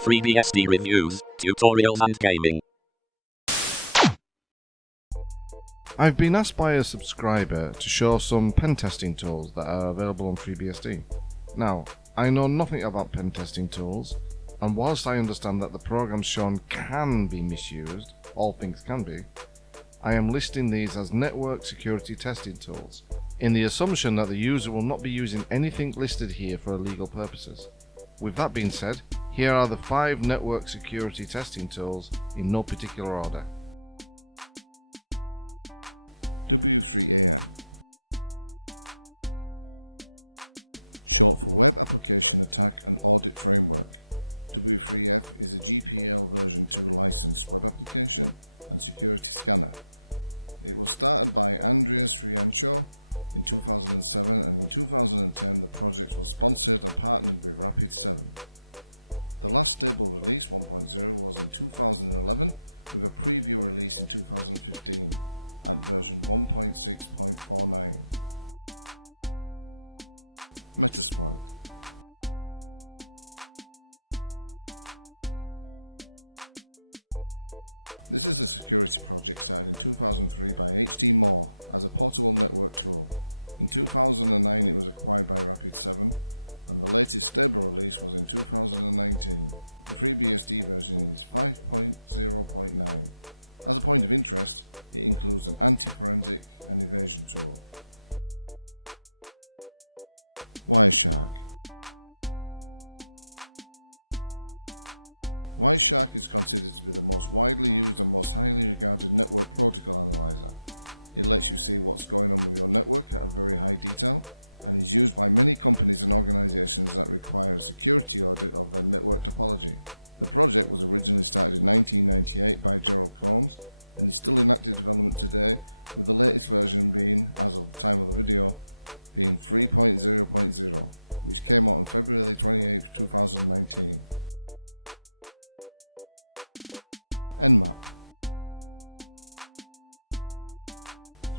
FreeBSD reviews, tutorials and gaming. I've been asked by a subscriber to show some pen testing tools that are available on FreeBSD. Now, I know nothing about pen testing tools, and whilst I understand that the programs shown can be misused, all things can be, I am listing these as network security testing tools, in the assumption that the user will not be using anything listed here for illegal purposes. With that being said, here are the 5 network security testing tools in no particular order. W3AF, short for Web Application Attack and Audit Framework. W3F is a GPL version 2 licensed web application and security scanner. It was started by Andreas Riancho in 2007, and in 2010 the project was sponsored and partnered with Rapid7. The last stable release, 1.0, was in 2011, with a preview release in 2015 at version 1.6.49. Metasploit. This is a security project started in 2003 by H.T. Moore as a portable network tool. In 2009 it was acquired by Rapid7, and the latest stable release was in 2019. The FreeBSD version is 5.0.9. As a point of interest, it includes an anti-forensic and evasion tool. Wireshark. Wireshark is considered to be the most widely used and most highly regarded network protocol analyzer. It lets you see what's going on with your network at a very high detail, and is used by many companies and organizations that require a security audit of their network topology. The project was originally started in 1998 by Gerald Combs and is still in active development today, with the latest version being, as of the time of the video, being 3.0.0, which came out on February 28, 2019. Nmap.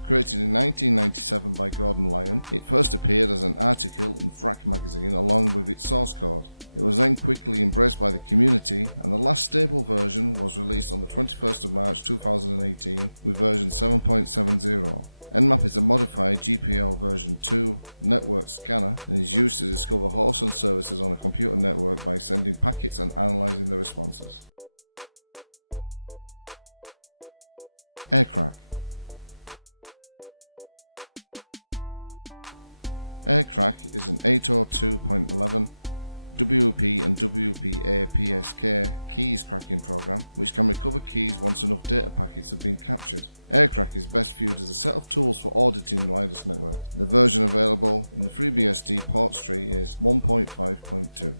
Created in 1997 by Gordon Lyon, it first appeared as an article in Frack magazine along with its source code. It was then quickly embraced by the community, and the last stable version was released on the 21st of March 2018 with version 7.70. Nmap is a modified GPL version 2 network scanner and is used to discover hosts and services on a computer network by sending packets and analyzing the responses. Aircrack. Aircrack is an 802.11 WP and WPA PSK keys cracking program which can recover keys once enough data packets have been captured. Aircrack is best viewed as a set of tools for auditing wireless networks. The version available in the FreeBSD port tree is 1.5.2.